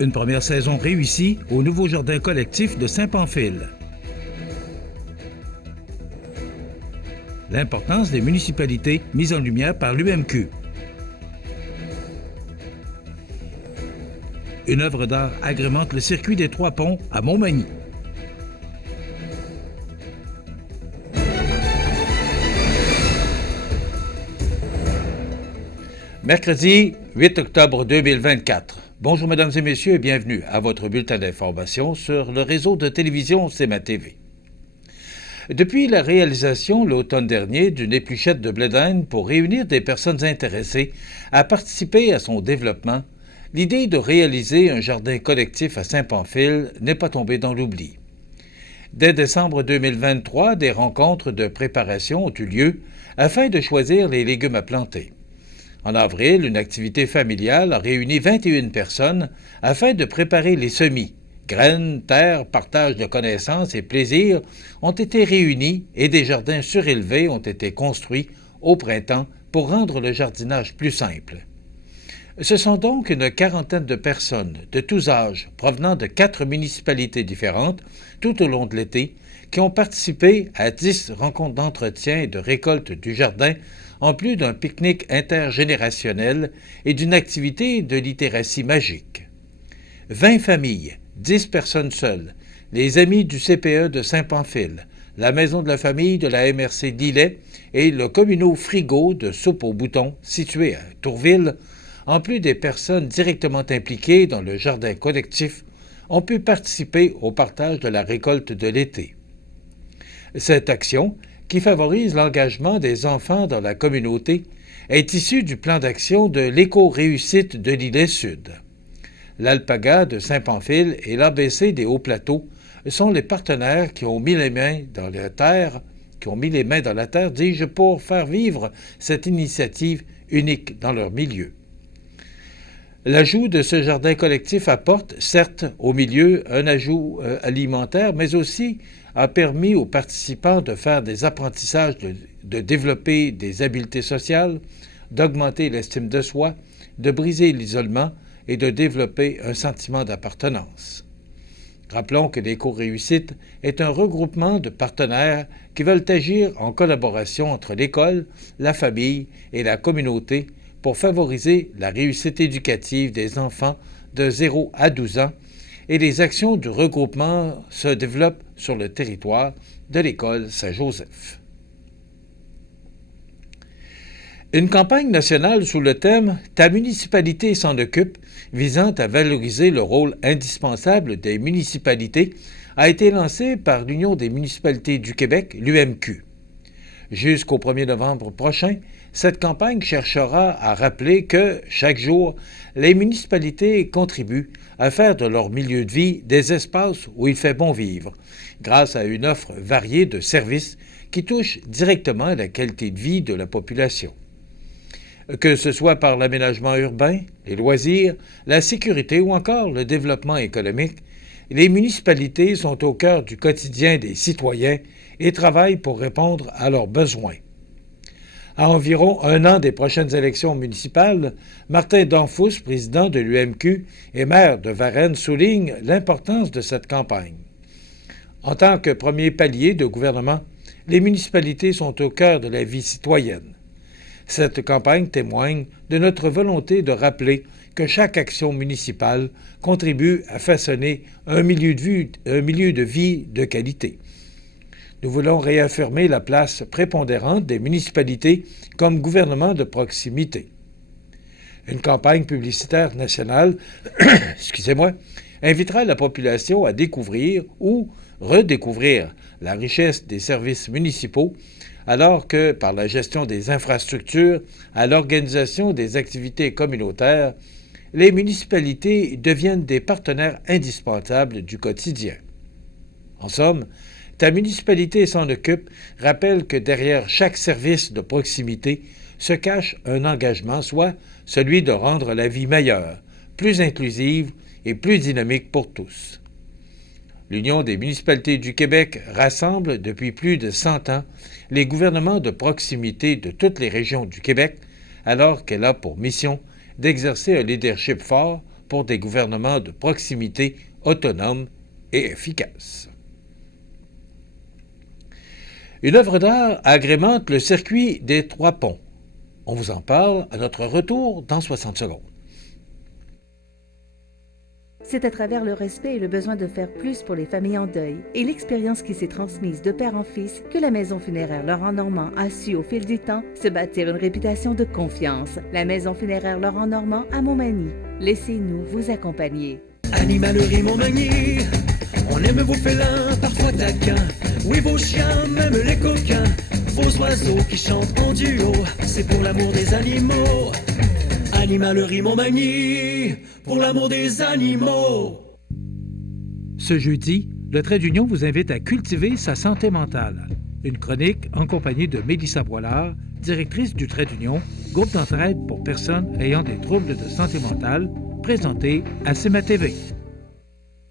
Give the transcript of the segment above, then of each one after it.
Une première saison réussie au nouveau jardin collectif de Saint-Pamphile. L'importance des municipalités mise en lumière par l'UMQ. Une œuvre d'art agrémente le circuit des Trois Ponts à Montmagny. Mercredi 8 octobre 2024. Bonjour mesdames et messieurs et bienvenue à votre bulletin d'information sur le réseau de télévision CMA TV. Depuis la réalisation l'automne dernier d'une épluchette de blé d'Inde pour réunir des personnes intéressées à participer à son développement, l'idée de réaliser un jardin collectif à Saint-Pamphile n'est pas tombée dans l'oubli. Dès décembre 2023, des rencontres de préparation ont eu lieu afin de choisir les légumes à planter. En avril, une activité familiale a réuni 21 personnes afin de préparer les semis. Graines, terre, partage de connaissances et plaisirs ont été réunis et des jardins surélevés ont été construits au printemps pour rendre le jardinage plus simple. Ce sont donc une quarantaine de personnes de tous âges provenant de 4 municipalités différentes tout au long de l'été qui ont participé à 10 rencontres d'entretien et de récolte du jardin en plus d'un pique-nique intergénérationnel et d'une activité de littératie magique. 20 familles, 10 personnes seules, les amis du CPE de Saint-Pamphile, la maison de la famille de la MRC d'Illet et le communaux frigo de Soupe aux boutons situé à Tourville, en plus des personnes directement impliquées dans le jardin collectif, ont pu participer au partage de la récolte de l'été. Cette action, qui favorise l'engagement des enfants dans la communauté, est issue du plan d'action de l'éco-réussite de l'Îlet-Sud. L'Alpaga de Saint-Pamphile et l'ABC des Hauts-Plateaux sont les partenaires qui ont mis les mains dans la terre, dis-je, pour faire vivre cette initiative unique dans leur milieu. L'ajout de ce jardin collectif apporte, certes, au milieu un ajout alimentaire, mais aussi a permis aux participants de faire des apprentissages, de développer des habiletés sociales, d'augmenter l'estime de soi, de briser l'isolement et de développer un sentiment d'appartenance. Rappelons que l'éco-réussite est un regroupement de partenaires qui veulent agir en collaboration entre l'école, la famille et la communauté pour favoriser la réussite éducative des enfants de 0 à 12 ans et les actions du regroupement se développent sur le territoire de l'école Saint-Joseph. Une campagne nationale sous le thème « Ta municipalité s'en occupe » visant à valoriser le rôle indispensable des municipalités a été lancée par l'Union des municipalités du Québec, l'UMQ. Jusqu'au 1er novembre prochain, cette campagne cherchera à rappeler que, chaque jour, les municipalités contribuent à faire de leur milieu de vie des espaces où il fait bon vivre, grâce à une offre variée de services qui touchent directement à la qualité de vie de la population. Que ce soit par l'aménagement urbain, les loisirs, la sécurité ou encore le développement économique, les municipalités sont au cœur du quotidien des citoyens et travaillent pour répondre à leurs besoins. À environ un an des prochaines élections municipales, Martin Danfous, président de l'UMQ et maire de Varennes, souligne l'importance de cette campagne. En tant que premier palier de gouvernement, les municipalités sont au cœur de la vie citoyenne. Cette campagne témoigne de notre volonté de rappeler que chaque action municipale contribue à façonner un milieu de vie de qualité. Nous voulons réaffirmer la place prépondérante des municipalités comme gouvernement de proximité. Une campagne publicitaire nationale invitera la population à découvrir ou redécouvrir la richesse des services municipaux, alors que, par la gestion des infrastructures à l'organisation des activités communautaires, les municipalités deviennent des partenaires indispensables du quotidien. En somme, Ta municipalité s'en occupe rappelle que derrière chaque service de proximité se cache un engagement, soit celui de rendre la vie meilleure, plus inclusive et plus dynamique pour tous. L'Union des municipalités du Québec rassemble depuis plus de 100 ans les gouvernements de proximité de toutes les régions du Québec, alors qu'elle a pour mission d'exercer un leadership fort pour des gouvernements de proximité autonomes et efficaces. Une œuvre d'art agrémente le circuit des Trois Ponts. On vous en parle à notre retour dans 60 secondes. C'est à travers le respect et le besoin de faire plus pour les familles en deuil et l'expérience qui s'est transmise de père en fils que la Maison funéraire Laurent Normand a su au fil du temps se bâtir une réputation de confiance. La Maison funéraire Laurent Normand à Montmagny. Laissez-nous vous accompagner. Animalerie Montmagny, on aime vos félins, parfois taquins. Oui, vos chiens, même les coquins. Vos oiseaux qui chantent en duo, c'est pour l'amour des animaux. Animalerie Montmagny, pour l'amour des animaux. Ce jeudi, le Trait d'Union vous invite à cultiver sa santé mentale. Une chronique en compagnie de Mélissa Boilard, directrice du Trait d'Union, groupe d'entraide pour personnes ayant des troubles de santé mentale, présenté à CEMA TV.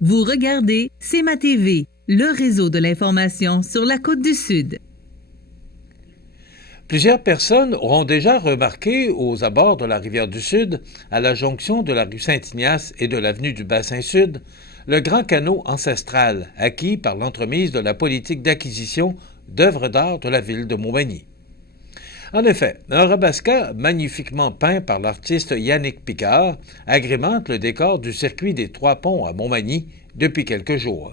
Vous regardez CEMA TV, le réseau de l'information sur la Côte-du-Sud. Plusieurs personnes auront déjà remarqué aux abords de la rivière du Sud, à la jonction de la rue Saint-Ignace et de l'avenue du Bassin-Sud, le grand canot ancestral acquis par l'entremise de la politique d'acquisition d'œuvres d'art de la ville de Montmagny. En effet, un rabasca magnifiquement peint par l'artiste Yannick Picard agrémente le décor du circuit des Trois Ponts à Montmagny depuis quelques jours.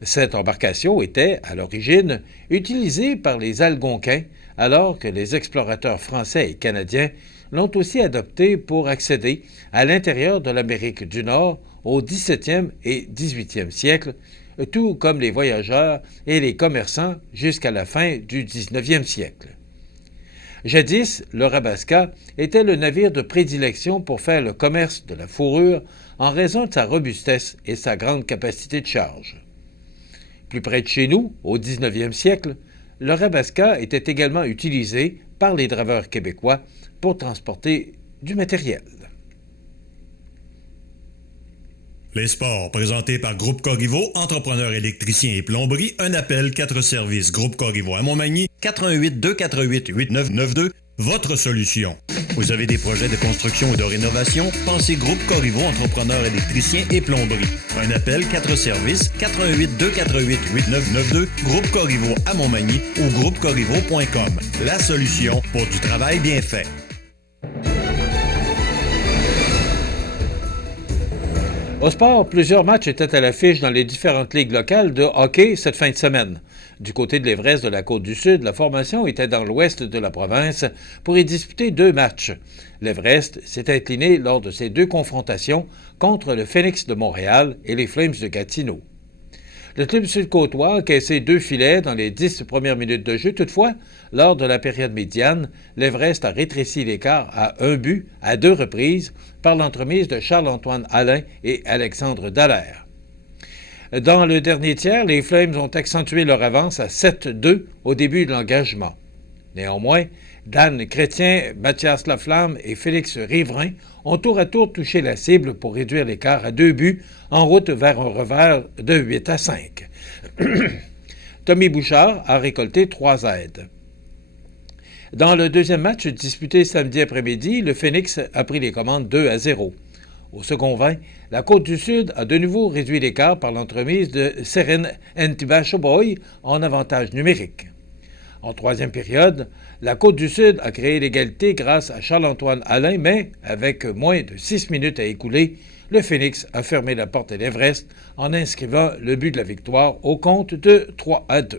Cette embarcation était, à l'origine, utilisée par les Algonquins, alors que les explorateurs français et canadiens l'ont aussi adoptée pour accéder à l'intérieur de l'Amérique du Nord au XVIIe et XVIIIe siècle, tout comme les voyageurs et les commerçants jusqu'à la fin du XIXe siècle. Jadis, le rabasca était le navire de prédilection pour faire le commerce de la fourrure en raison de sa robustesse et sa grande capacité de charge. Plus près de chez nous, au 19e siècle, le rabasca était également utilisé par les draveurs québécois pour transporter du matériel. Les sports, présentés par Groupe Corriveau, entrepreneur électricien et plomberie, un appel, 4 services. Groupe Corriveau à Montmagny, 88 248 8992, votre solution. Vous avez des projets de construction ou de rénovation? Pensez Groupe Corriveau, entrepreneur électricien et plomberie. Un appel, 4 services, 88 248 8992, Groupe Corriveau à Montmagny ou groupecorriveau.com. La solution pour du travail bien fait. Au sport, plusieurs matchs étaient à l'affiche dans les différentes ligues locales de hockey cette fin de semaine. Du côté de l'Everest de la Côte-du-Sud, la formation était dans l'ouest de la province pour y disputer 2 matchs. L'Everest s'est incliné lors de ces 2 confrontations contre le Phoenix de Montréal et les Flames de Gatineau. Le club sud-côtois a caissé 2 filets dans les 10 premières minutes de jeu. Toutefois, lors de la période médiane, l'Everest a rétréci l'écart à 1 but à 2 reprises par l'entremise de Charles-Antoine Alain et Alexandre Dallaire. Dans le dernier tiers, les Flames ont accentué leur avance à 7-2 au début de l'engagement. Néanmoins, Dan Chrétien, Mathias Laflamme et Félix Riverain ont tour à tour touché la cible pour réduire l'écart à 2 buts en route vers un revers de 8-5. Tommy Bouchard a récolté 3 aides. Dans le deuxième match disputé samedi après-midi, le Phoenix a pris les commandes 2-0. Au second 20, la Côte-du-Sud a de nouveau réduit l'écart par l'entremise de Seren Ntibashoboy en avantage numérique. En troisième période, la Côte-du-Sud a créé l'égalité grâce à Charles-Antoine Alain, mais avec moins de 6 minutes à écouler, le Phoenix a fermé la porte à l'Everest en inscrivant le but de la victoire au compte de 3-2.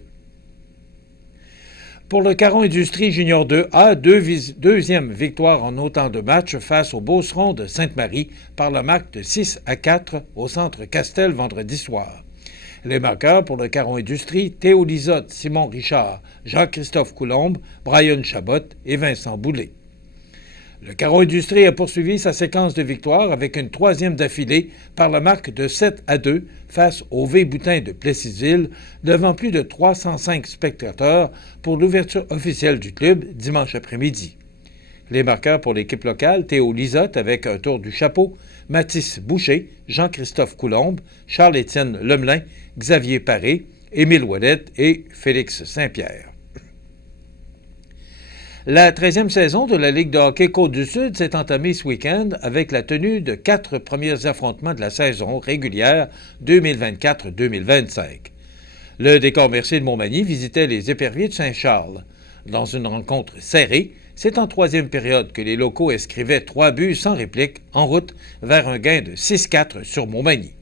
Pour le Caron Industrie Junior 2A, deuxième victoire en autant de matchs face au Beauceron de Sainte-Marie par la marque de 6-4 au Centre Castel vendredi soir. Les marqueurs pour le Caron Industrie, Théo Lisotte, Simon Richard, Jean-Christophe Coulombe, Brian Chabot et Vincent Boulay. Le Caron Industrie a poursuivi sa séquence de victoires avec une 3e d'affilée par la marque de 7-2 face au V-Boutin de Plessisville, devant plus de 305 spectateurs pour l'ouverture officielle du club dimanche après-midi. Les marqueurs pour l'équipe locale, Théo Lisotte avec un tour du chapeau, Mathis Boucher, Jean-Christophe Coulombe, Charles-Étienne Lemelin, Xavier Paré, Émile Ouellette et Félix Saint-Pierre. La 13e saison de la Ligue de hockey Côte-du-Sud s'est entamée ce week-end avec la tenue de 4 premiers affrontements de la saison régulière 2024-2025. Le décor mercier de Montmagny visitait les Éperviers de Saint-Charles. Dans une rencontre serrée, c'est en troisième période que les locaux inscrivaient 3 buts sans réplique en route vers un gain de 6-4 sur Montmagny.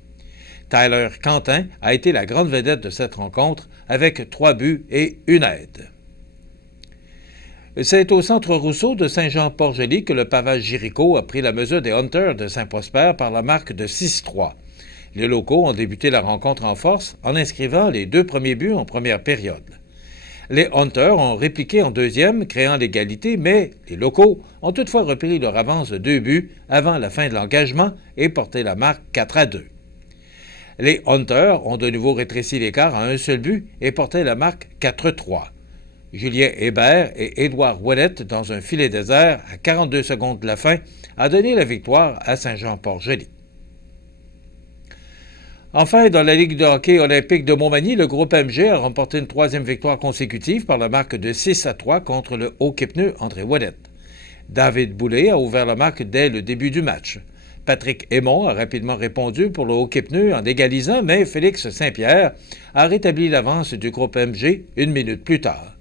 Tyler Quentin a été la grande vedette de cette rencontre avec 3 buts et 1 aide. C'est au centre Rousseau de Saint-Jean-Port-Joli que le pavage Jéricho a pris la mesure des Hunters de Saint-Prosper par la marque de 6-3. Les locaux ont débuté la rencontre en force en inscrivant les 2 premiers buts en première période. Les Hunters ont répliqué en deuxième, créant l'égalité, mais les locaux ont toutefois repris leur avance de 2 buts avant la fin de l'engagement et porté la marque 4-2. Les Hunters ont de nouveau rétréci l'écart à un seul but et porté la marque 4-3. Julien Hébert et Édouard Ouellette, dans un filet désert à 42 secondes de la fin, a donné la victoire à Saint-Jean-Port-Joli. Enfin, dans la Ligue de hockey olympique de Montmagny, le groupe MG a remporté une 3e victoire consécutive par la marque de 6-3 contre le Haut-Quépneux André Ouellette. David Boulay a ouvert la marque dès le début du match. Patrick Aymon a rapidement répondu pour le Haut-Quépneux en égalisant, mais Félix Saint-Pierre a rétabli l'avance du groupe MG 1 minute plus tard.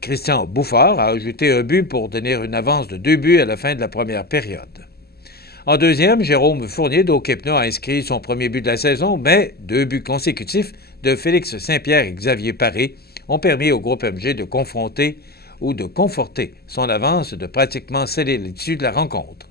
Christian Bouffard a ajouté un but pour donner une avance de 2 buts à la fin de la première période. En deuxième, Jérôme Fournier d'Haut-Quépneux a inscrit son premier but de la saison, mais 2 buts consécutifs de Félix Saint-Pierre et Xavier Paré ont permis au groupe MG de confronter ou de conforter son avance de pratiquement sceller l'issue de la rencontre.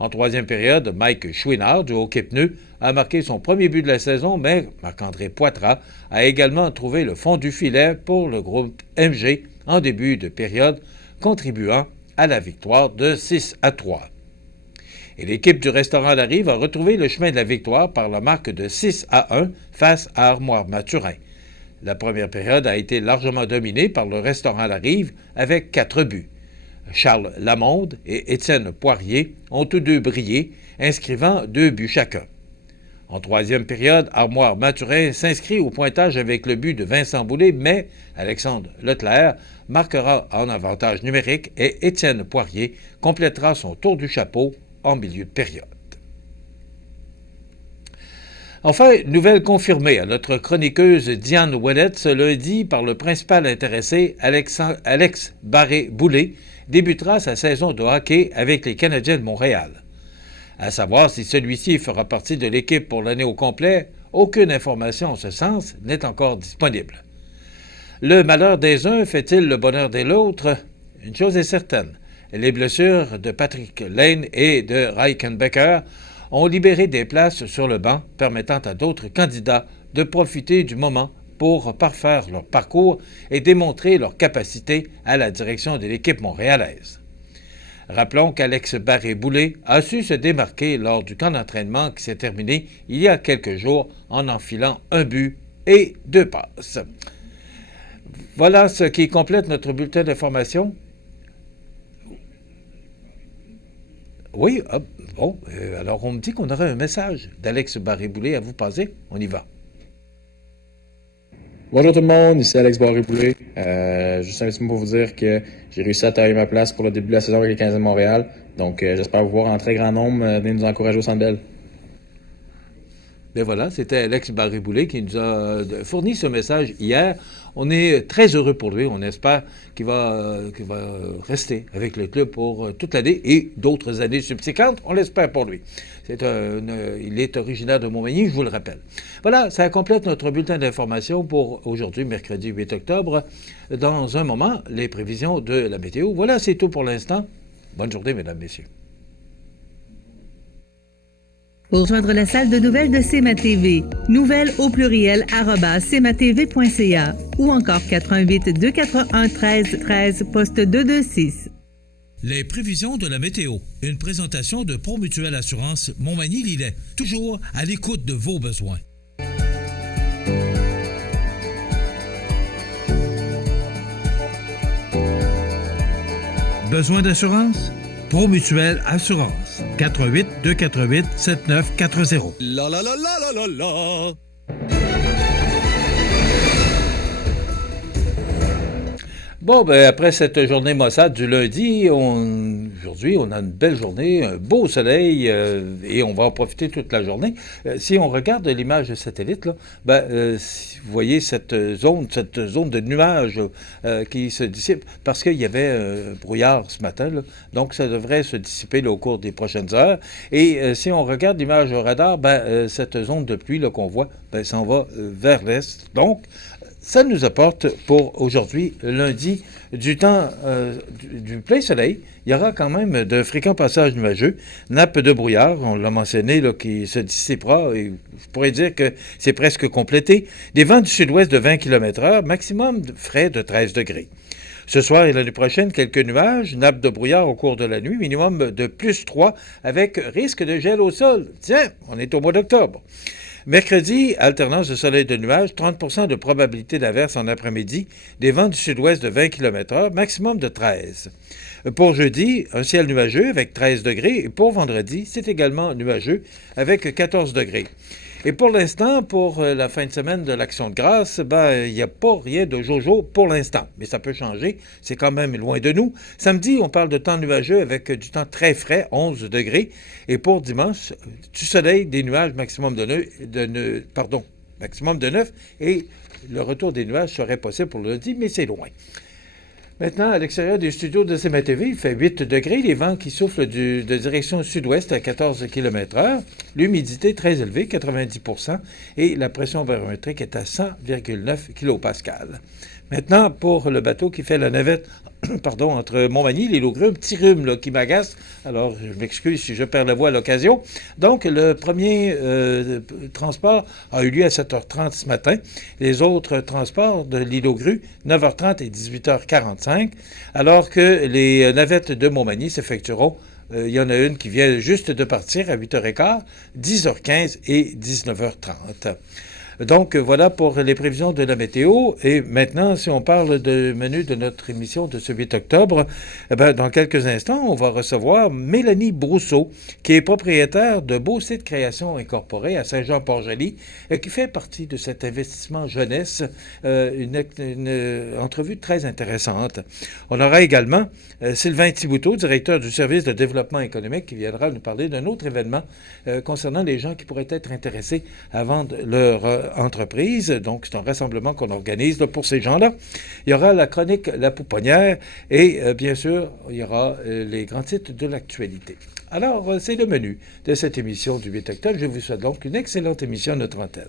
En troisième période, Mike Chouinard du Haut-Quépneux a marqué son premier but de la saison, mais Marc-André Poitras a également trouvé le fond du filet pour le groupe MG en début de période, contribuant à la victoire de 6-3. Et l'équipe du restaurant La Rive a retrouvé le chemin de la victoire par la marque de 6-1 face à Armoire-Mathurin. La première période a été largement dominée par le restaurant La Rive avec 4 buts. Charles Lamonde et Étienne Poirier ont tous deux brillé, inscrivant 2 buts chacun. En troisième période, Armoire-Mathurin s'inscrit au pointage avec le but de Vincent Boulay, mais Alexandre Leclerc marquera en avantage numérique et Étienne Poirier complétera son tour du chapeau en milieu de période. Enfin, nouvelle confirmée à notre chroniqueuse Diane Ouellette ce lundi par le principal intéressé, Alex Barré-Boulay, débutera sa saison de hockey avec les Canadiens de Montréal. À savoir si celui-ci fera partie de l'équipe pour l'année au complet, aucune information en ce sens n'est encore disponible. Le malheur des uns fait-il le bonheur des autres? Une chose est certaine, les blessures de Patrick Lane et de Reichenbecker ont libéré des places sur le banc, permettant à d'autres candidats de profiter du moment pour parfaire leur parcours et démontrer leur capacité à la direction de l'équipe montréalaise. Rappelons qu'Alex Barré-Boulay a su se démarquer lors du camp d'entraînement qui s'est terminé il y a quelques jours en enfilant 1 but et 2 passes. Voilà ce qui complète notre bulletin d'information. Oui, alors on me dit qu'on aurait un message d'Alex Barré-Boulay à vous passer. On y va. Bonjour tout le monde, ici Alex Barré-Boulay. Juste un petit mot pour vous dire que j'ai réussi à tailler ma place pour le début de la saison avec les Canadiens de Montréal. Donc j'espère vous voir en très grand nombre. Venez nous encourager au Centre Bell. Bien voilà, c'était Alex Barré-Boulay qui nous a fourni ce message hier. On est très heureux pour lui. On espère qu'il va rester avec le club pour toute l'année et d'autres années subséquentes. On l'espère pour lui. Il est originaire de Montmagny, je vous le rappelle. Voilà, ça complète notre bulletin d'information pour aujourd'hui, mercredi 8 octobre. Dans un moment, les prévisions de la météo. Voilà, c'est tout pour l'instant. Bonne journée, mesdames, messieurs. Pour rejoindre la salle de nouvelles de CMA-TV, nouvelles au pluriel @cmatv.ca ou encore 88 241 13 13 poste 226. Les prévisions de la météo. Une présentation de Promutuelle Assurance Montmagny-Lillet. Toujours à l'écoute de vos besoins. Besoin d'assurance? Promutuelle Assurance. 88 248 7940. La la la la la la la. Bon, ben après cette journée maussade du lundi, aujourd'hui, on a une belle journée, un beau soleil, et on va en profiter toute la journée. Si on regarde l'image de satellite, là, si vous voyez cette zone de nuages qui se dissipe, parce qu'il y avait un brouillard ce matin, là, donc ça devrait se dissiper là, au cours des prochaines heures. Et si on regarde l'image au radar, cette zone de pluie là, qu'on voit, s'en va vers l'est. Donc, ça nous apporte pour aujourd'hui, lundi, du temps du plein soleil. Il y aura quand même de fréquents passages nuageux, nappe de brouillard, on l'a mentionné, là, qui se dissipera, et je pourrais dire que c'est presque complété. Des vents du sud-ouest de 20 km/h, maximum frais de 13 degrés. Ce soir et l'année prochaine, quelques nuages, nappe de brouillard au cours de la nuit, minimum de plus 3, avec risque de gel au sol. Tiens, on est au mois d'octobre. Mercredi, alternance de soleil et de nuages, 30 de probabilité d'averse en après-midi, des vents du sud-ouest de 20 km/h, maximum de 13. Pour jeudi, un ciel nuageux avec 13 degrés, et pour vendredi, c'est également nuageux avec 14 degrés. Et pour l'instant, pour la fin de semaine de l'Action de grâce, il n'y a pas rien de jojo pour l'instant. Mais ça peut changer, c'est quand même loin de nous. Samedi, on parle de temps nuageux avec du temps très frais, 11 degrés. Et pour dimanche, du soleil, des nuages, maximum de 9. Et le retour des nuages serait possible pour le lundi, mais c'est loin. Maintenant, à l'extérieur des studios de CMA-TV, il fait 8 degrés, les vents qui soufflent de direction sud-ouest à 14 km/h, l'humidité très élevée, 90 % et la pression barométrique est à 100,9 kPa. Maintenant, pour le bateau qui fait la navette entre Montmagny et l'île aux Grues, un petit rhume là, qui m'agace. Alors, je m'excuse si je perds la voix à l'occasion. Donc, le premier transport a eu lieu à 7h30 ce matin. Les autres transports de l'île aux Grues, 9h30 et 18h45, alors que les navettes de Montmagny s'effectueront. Il y en a une qui vient juste de partir à 8h15, 10h15 et 19h30. Donc, voilà pour les prévisions de la météo. Et maintenant, si on parle du menu de notre émission de ce 8 octobre, dans quelques instants, on va recevoir Mélanie Brousseau, qui est propriétaire de Beau Site Création Incorporée à Saint-Jean-Port-Joli, qui fait partie de cet investissement jeunesse, une entrevue très intéressante. On aura également Sylvain Thibouteau, directeur du service de développement économique, qui viendra nous parler d'un autre événement concernant les gens qui pourraient être intéressés à vendre leur entreprise. Donc, c'est un rassemblement qu'on organise là, pour ces gens-là. Il y aura la chronique La Pouponnière et, bien sûr, il y aura les grands titres de l'actualité. Alors, c'est le menu de cette émission du 8 octobre. Je vous souhaite donc une excellente émission à notre antenne.